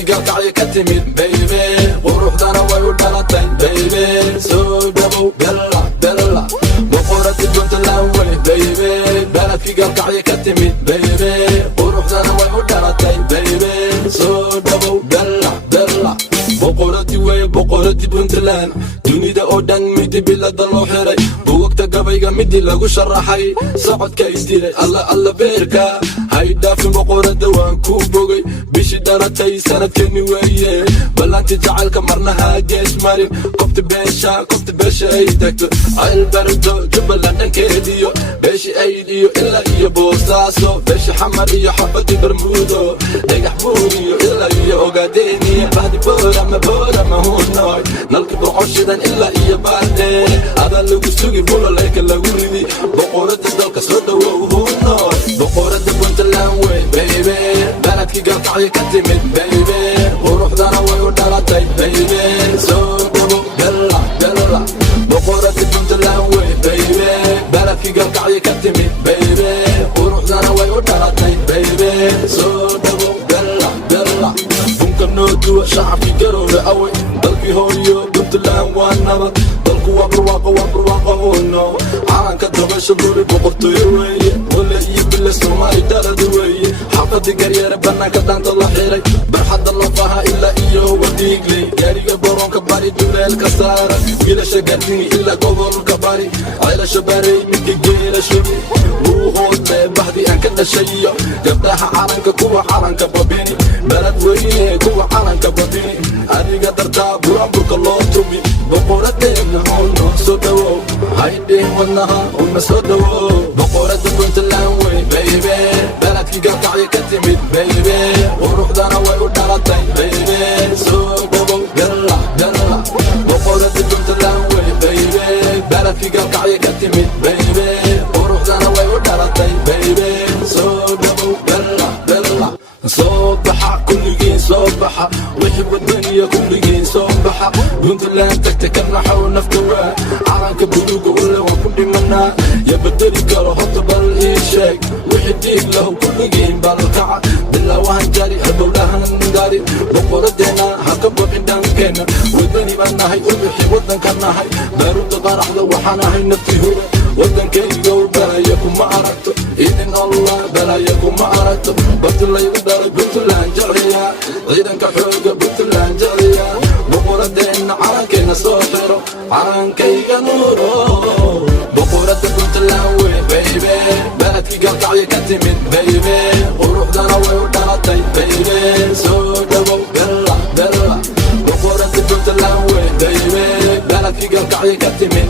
beledkii gaalkacyo ka timid baybe quruxdana way u dhalatay baybe soo dhawow bella bella boqoradii puntland wey baybe beledkii gaalkacyo ka timid baybe quruxdana way u dhalatay baybe soo dhawow bella bella boqoradii wey boqoradii puntland dunida oo dhan midi bilada loo xiray buugagta gabayga midi lagu sharaxay socodka isdilay alla beerka haydhaafin boqorada waan ku bogay bishii dhalatay sanadkeeni weeye ballanti jacaylka marnaha gees marin kobta beesha ay tagto ceelbardo jubbaland dhankeediyo beeshi ayd iyo ilaa iyo boosaaso beeshi xamar iyo xabadii barmuudo dhagax buur iyo ilaa iyo ogaadeeniya bahdi boorama hunoy nalki boqoshidan ilaa iyo baarde adaa lagu sugi bulaleyka lagu ridi boqorada dalka soo dhawow hunoy boqorada puntland wey baybe beledkii gaalkacyo ka timid baybe quruxdana way u dhalatay baybe soo dhawow bella bella boqorada puntland wey baybe beledkii gaalkacyo ka timid baybe quruxdana way u dhalatay baybe soo dhawow bella bella bunka noo duwa shacabkii garowga awey dalkii hooyo puntland waa nabad dalku waa barwaaqo huno calanka dabasha luri boqortooyo weeye wale iyo bile soomaali dalada weeye xafadii garyeere banaanka dhaanta la xiray barxadda lafaha ilaa iyo wadiigley gaariga boronka bari duleelka saara wiilasha gardini ilaa gobolka bari ceelasha barey midka geelashabi buuhoodle bahdi aan ka dhashay iyo gabdhaha calanka kuwa calanka babini balad weyne kuwa calanka babini adiga dartaa buraanburka loo tumi boqoradeena ono soo dhawow haydhin wadnaha una soo dhawow boqorada puntland wey baybe beledkii gaalkacyo ka timid baybe quruxdana way u dhalatay baybe soo dhawow bella bella boqorada puntland wey baybe beledkii gaalkacyo ka timid baybe quruxdana way u dhalatay baybe soo dhawow bella bella soo baxa kulligiin soo baxa wixii wadaniya kulligiin soo baxa puntland tagta ka naxow nafta waa calanka buluuga ule waan ku dhimanaa ya bedeli karo horta bal ii sheeg wixii dhiig lahu kulligiin balkaca bilaawahan jari albowlahan dari boqoradeena ha ka baqin dhankeenna wadani baan nahay u wixii wadanka nahay baaruda qaraxda waxaan ahay nafti hura wadankayga balaya kuma aragto idin allah balaya kuma aragto barti laygu dhalay puntland jecliya ciidanka xooga puntland jecliya boqoradeena calankeena soo xiro calankayga nuuro boqorada puntland wey baybe beledkii gaalkacyo ka timid baybe quruxdana way u dhalatay baybe soo dhawow bella bella boqorada puntland wey baybe beledkii gaalkacyo ka timid